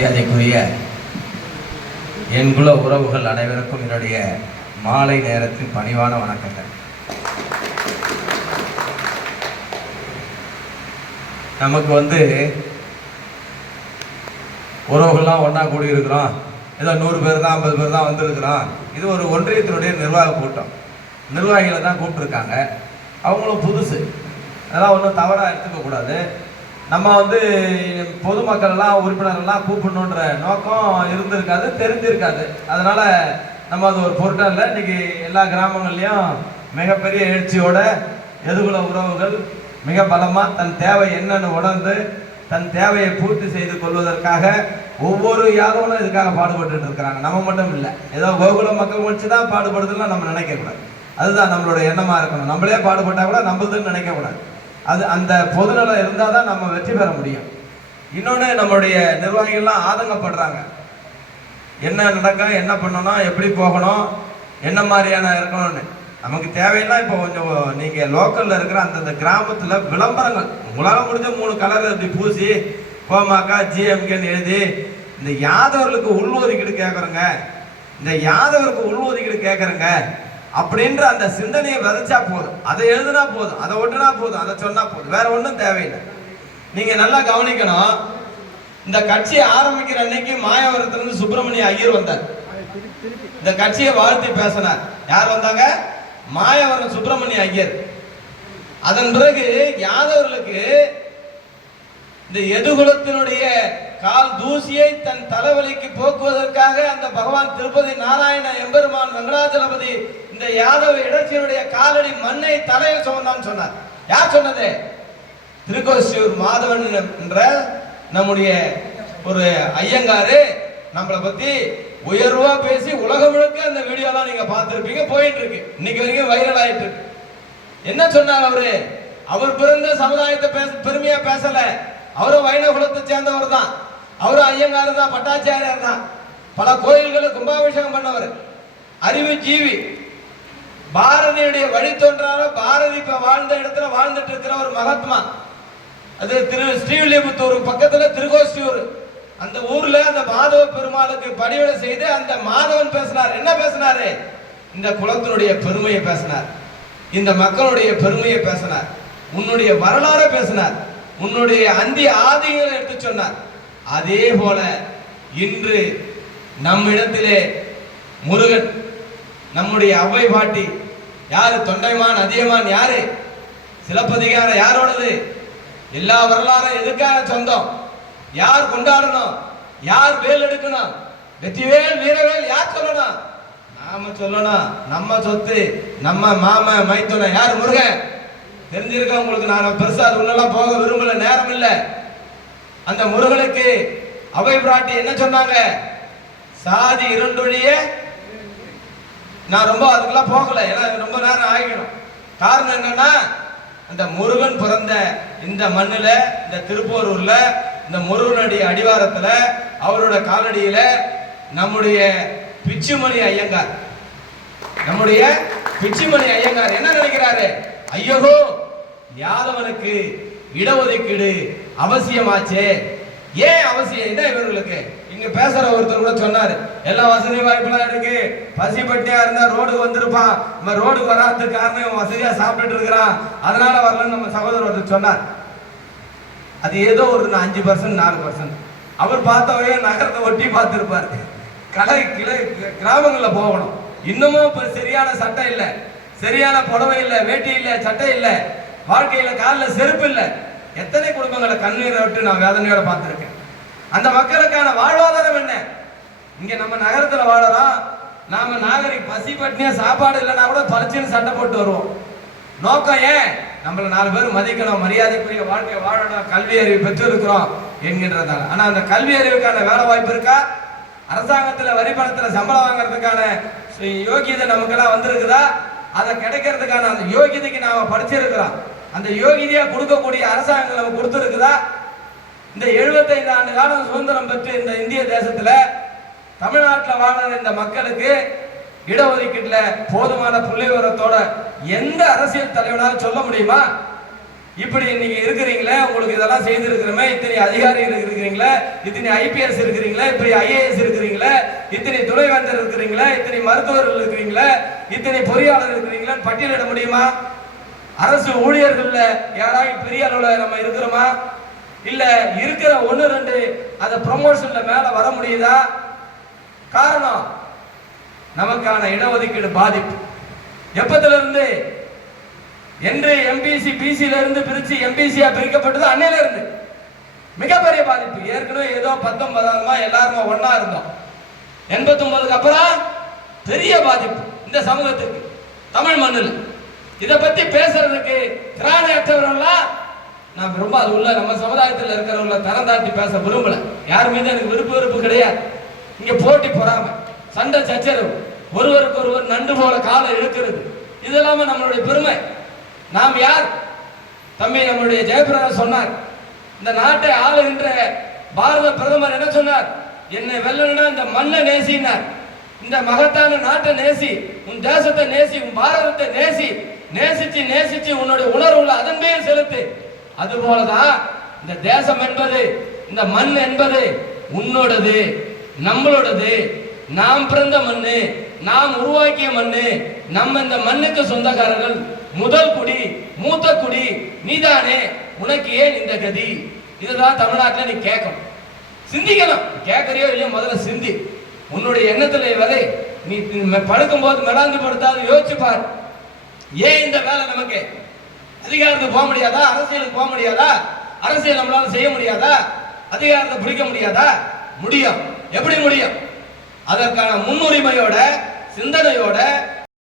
மரியாதைக்குரிய என் குல உறவுகள் அனைவருக்கும் என்னுடைய மாலை நேரத்தில் பணிவான வணக்கங்கள். நமக்கு வந்து உறவுகள்லாம் ஒன்றா கூடியிருக்கிறோம். ஏதோ நூறு பேர் தான் ஐம்பது பேர் தான் வந்திருக்கிறோம். இது ஒரு ஒன்றியத்தினுடைய நிர்வாக கூட்டம். நிர்வாகிகளை தான் கூப்பிட்டுருக்காங்க. அவங்களும் புதுசு. அதெல்லாம் ஒன்றும் தவறாக எடுத்துக்கக்கூடாது. நம்ம வந்து பொதுமக்கள்லாம் உறுப்பினர்கள்லாம் கூப்பிடணுன்ற நோக்கம் இருந்திருக்காது தெரிஞ்சிருக்காது. அதனால நம்ம அது ஒரு பொருட்டம் இல்லை. இன்னைக்கு எல்லா கிராமங்கள்லேயும் மிகப்பெரிய எழுச்சியோட எதுகுல உறவுகள் மிக பலமா தன் தேவை என்னன்னு உணர்ந்து தன் தேவையை பூர்த்தி செய்து கொள்வதற்காக ஒவ்வொரு யாதவனும் இதுக்காக பாடுபட்டு இருக்கிறாங்க. நம்ம மட்டும் இல்லை. ஏதோ கோகுல மக்கள் மட்டும் தான் பாடுபடுதுன்னு நம்ம நினைக்க கூடாது அதுதான் நம்மளோட எண்ணமா இருக்கணும். நம்மளே பாடுபட்டா கூட நம்மளுதுன்னு நினைக்க கூடாது அது அந்த பொதுநலம் இருந்தால் தான் நம்ம வெற்றி பெற முடியும். இன்னொன்று நம்மளுடைய நிர்வாகிகள்லாம் ஆதங்கப்படுறாங்க. என்ன நடக்கும் என்ன பண்ணணும் எப்படி போகணும் என்ன மாதிரியான இருக்கணும்னு. நமக்கு தேவையெல்லாம் இப்போ கொஞ்சம் நீங்கள் லோக்கலில் இருக்கிற அந்தந்த கிராமத்தில் விளம்பரங்கள். உங்களால் முடிஞ்ச மூணு கலர் இப்படி பூசி கோமாக்கா ஜிஎம்கேன்னு எழுதி இந்த யாதவர்களுக்கு உள்ஒதுக்கீடு கேட்குறோங்க இந்த யாதவருக்கு உள்ஒதுக்கீடு கேட்குறேங்க அப்படின்ற அந்த சிந்தனையை விதைச்சா போதும். அதை எழுதுனா போதும். அதை ஒட்டுனா போதும். அதை சொன்னா போதும். வேற ஒன்றும் தேவையில்லை. நீங்க நல்லா கவனிக்கணும். இந்த கட்சியை ஆரம்பிக்கிற அன்னைக்கு மாயாவரத்திலிருந்து சுப்பிரமணிய ஐயர் வந்தார். இந்த கட்சியை வாழ்த்தி பேசினார். யார் வந்தாங்க? மாயவரம் சுப்பிரமணிய ஐயர். அதன் பிறகு யாதவர்களுக்கு இந்த எதுகுலத்தினுடைய கால் தூசியை தன் தலைவலிக்கு போக்குவதற்காக அந்த பகவான் திருப்பதி நாராயண எம்பெருமான் வெங்கடாச்சலபதி இந்த யாதவ இடத்தினுடைய காலடி மண்ணை தலையில் சுமந்தான்னு சொன்னார். யார் சொன்னது? திருக்கோசியூர் மாதவன் என்ற நம்முடைய ஒரு ஐயங்காரு. நம்மளை பத்தி உயர்வா பேசி உலகம் முழுக்க அந்த வீடியோலாம் நீங்க பார்த்துருப்பீங்க போயிட்டு இருக்கு இன்னைக்கு வரைக்கும் வைரல் ஆயிட்டு இருக்கு. என்ன சொன்னார் அவரு? அவர் பிறந்த சமுதாயத்தை பேச பெருமையா பேசல. அவரும் வைணவ குலத்தை சேர்ந்தவர் தான். அவரும் ஐயங்கார் தான் பட்டாச்சாரியார் தான். பல கோயில்களை கும்பாபிஷேகம் பண்ணவர். அறிவு ஜீவி. பாரதியுடைய வழித்தோன்றால பாரதி இப்ப வாழ்ந்த இடத்துல வாழ்ந்துட்டு இருக்கிற ஒரு மகாத்மா. அது திரு ஸ்ரீவில்லிபுத்தூர் பக்கத்துல திருக்கோஷ்டியூர் அந்த ஊர்ல அந்த மாதவ பெருமாளுக்கு பணிவிட செய்து அந்த மாதவன் பேசினார். என்ன பேசினாரு? இந்த குலத்தினுடைய பெருமையை பேசினார். இந்த மக்களுடைய பெருமையை பேசினார். உன்னுடைய வரலாறை பேசினார். உன்னுடைய அந்தி ஆதிகளை எடுத்து சொன்னார். அதே போல இன்று நம்மிடத்திலே முருகன் நம்முடைய அவ்வை பாட்டி. யாரு? தொண்டைமான் அதியமான் யாரு? சிலப்பதிகாரம் யாரோடது? எல்லா வரலாறும் எதுக்காக சொந்தம்? யார் கொண்டாடணும்? யார் வேல் எடுக்கணும்? வெற்றிவேல் வீரவேல் யார் சொல்லணும்? நாம சொல்லணும். நம்ம சொத்து நம்ம மாம மைத்துன யார் முருகன்? தெரிஞ்சிருக்க உங்களுக்கு நான் பெருசா அது உள்ளெல்லாம் போக விரும்பல நேரம் இல்லை. அந்த முருகனுக்கு அவை பிராட்டி என்ன சொன்னாங்க? சாதி இரண்டொழிய நான் ரொம்ப அதுக்கெல்லாம் போகல. ஏன்னா இது ரொம்ப நேரம் ஆகிடும் காரணம் என்னன்னா அந்த முருகன் பிறந்த இந்த மண்ணில் இந்த திருப்போரூர்ல இந்த முருகனுடைய அடிவாரத்தில் அவரோட காலடியில் நம்முடைய பிச்சுமணி ஐயங்கார். நம்முடைய பிச்சுமணி ஐயங்கார் என்ன நினைக்கிறாரு? ஐயோ யாதவனுக்கு இடஒதுக்கீடு அவசியமாச்சே? ஏன் அவசியம்? என்ன இவர்களுக்கு? இங்க பேசுற ஒருத்தர் கூட சொன்னாரு. எல்லா வசதி வாய்ப்புலாம் இருக்கு. பசி பட்டியா இருந்தா ரோடுக்கு வந்திருப்பான். நம்ம ரோடுக்கு வராததுக்கு காரணம் இவன் வசதியா சாப்பிட்டுட்டு இருக்கிறான். அதனால வரலன்னு நம்ம சகோதரர் ஒருத்தர் சொன்னார். அது ஏதோ ஒரு அஞ்சு பர்சன்ட் நாலு பர்சன்ட் அவர் பார்த்தவரையே நகரத்தை ஒட்டி பார்த்துருப்பாரு. கலை கிளை கிராமங்களில் போகணும். இன்னமும் இப்போ சரியான சட்டம் இல்லை. சரியான புடவை இல்லை வேட்டி இல்லை சட்டை இல்லை. வாழ்க்கையில் காலில் செருப்பு இல்லை. எத்தனை குடும்பங்களை கண்ணீரை விட்டு நான் வேதனையோட பார்த்துருக்கேன். அந்த மக்களுக்கான வாழ்வாதாரம் என்ன? இங்க நம்ம நகரத்துல வாழறோம் நாம நாகரிக பசி பட்டினியா சாப்பாடு இல்லைன்னா கூட பறிச்சுன்னு சண்டை போட்டு வருவோம். நோக்கம் ஏன்? நம்மள நாலு பேர் மதிக்கணும் மரியாதைக்குரிய வாழ்க்கை வாழணும் கல்வி அறிவு பெற்று இருக்கிறோம் என்கின்றதால. ஆனா அந்த கல்வி அறிவுக்கான வேலை வாய்ப்பு இருக்கா? அரசாங்கத்துல வரி பணத்துல சம்பளம் வாங்குறதுக்கான யோகியதை நமக்கெல்லாம் வந்திருக்குதா? அதை கிடைக்கிறதுக்கான அந்த யோகியதைக்கு நாம படிச்சிருக்கிறோம். அந்த யோகிதையா கொடுக்கக்கூடிய அரசாங்கம் நமக்கு கொடுத்துருக்குதா? இந்த 75 ஆண்டு காலம் சுதந்திரம் பெற்று இந்த இந்திய தேசத்துல தமிழ்நாட்டில் வாழ்ற இந்த மக்களுக்கு இடஒதுக்கீட்டில் போதுமான புள்ளி விவரத்தோட எந்த அரசியல் தலைவனாலும் சொல்ல முடியுமா? இப்படி நீங்க இருக்கிறீங்களே உங்களுக்கு இதெல்லாம் செய்திருக்கிறோமே இத்தனை அதிகாரிகள் இருக்கிறீங்களே இத்தனை ஐபிஎஸ் இருக்கிறீங்களே இப்படி ஐஏஎஸ் இருக்கிறீங்களே இத்தனை துணைவேந்தர் இருக்கிறீங்களே இத்தனை மருத்துவர்கள் இருக்கிறீங்களே இத்தனை பொறியாளர் இருக்கிறீங்களே பட்டியலிட முடியுமா? அரசு ஊழியர்கள்ல யாராவது பெரிய அளவில் நம்ம இருக்கிறோமா? இல்ல இருக்கிற ஒன்று ரெண்டு அந்த ப்ரொமோஷன்ல மேல வர முடியுதா? காரணம் நமக்கான இடஒதுக்கீடு பாதிப்பு. எப்பத்துல இருந்து என்று எம்பிசி பிசில இருந்து பிரிச்சு எம்பிசியா பிரிக்கப்பட்டது அன்னையில இருந்து மிகப்பெரிய பாதிப்பு. ஏற்கனவே ஏதோ பத்தொன்பதாவதுமா எல்லாருமே ஒன்னா இருந்தோம். எண்பத்தி ஒன்பதுக்கு அப்புறம் பெரிய பாதிப்பு இந்த சமூகத்துக்கு. தமிழ் மண்ணில். இதை பத்தி பேசுறதுக்கு திராணியற்றவர்கள்லாம் நான் ரொம்ப அது உள்ள நம்ம சமுதாயத்தில் இருக்கிறவங்கள தரம் தாட்டி பேச விரும்பல. யார் மீது எனக்கு விருப்ப வெறுப்பு கிடையாது. இங்க போட்டி பொறாம சண்டை சச்சரவு ஒருவருக்கு ஒருவர் நண்டு போல காலை இழுக்கிறது இது நம்மளுடைய பெருமை. நாம் யார்? தம்பி நம்மளுடைய ஜெயபிரகாஷ் சொன்னார். இந்த நாட்டை ஆளுகின்ற பாரத பிரதமர் என்ன சொன்னார்? என்னை வெல்லணும்னா இந்த மண்ணை நேசினார். இந்த மகத்தான நாட்டை நேசி உன் தேசத்தை நேசி உன் பாரதத்தை நேசி நேசிச்சு நேசிச்சு உன்னுடைய உணர்வுல அதன் மேல் செலுத்து. அது போலதான் இந்த தேசம் என்பது இந்த மண் என்பது உன்னோடது நம்மளோடது. நாம் பிறந்த மண்ணு நாம் உருவாக்கிய மண்ணு நம்ம இந்த மண்ணுக்கு சொந்தக்காரர்கள். முதல் குடி மூத்த குடி நீதானே உனக்கு ஏன் இந்த கதி? இதுதான் தமிழ்நாட்டில் நீ கேட்கணும். சிந்திக்கணும். கேட்கறியோ இல்லையோ முதல்ல சிந்தி. உன்னுடைய எண்ணத்துல வரை நீ படுக்கும் போது மெடாந்து படுத்தாது யோசிச்சு பார் ஏன் இந்த வேலை நமக்கு? அதிகாரத்துக்கு போக முடியாதா? அரசியலுக்கு போக முடியாதா? அரசியல் நம்மளால செய்ய முடியாதா? அதிகாரத்தை பிடிக்க முடியாதா? முடியும். எப்படி முடியும்? அதற்கான முன்னுரிமையோட சிந்தனையோட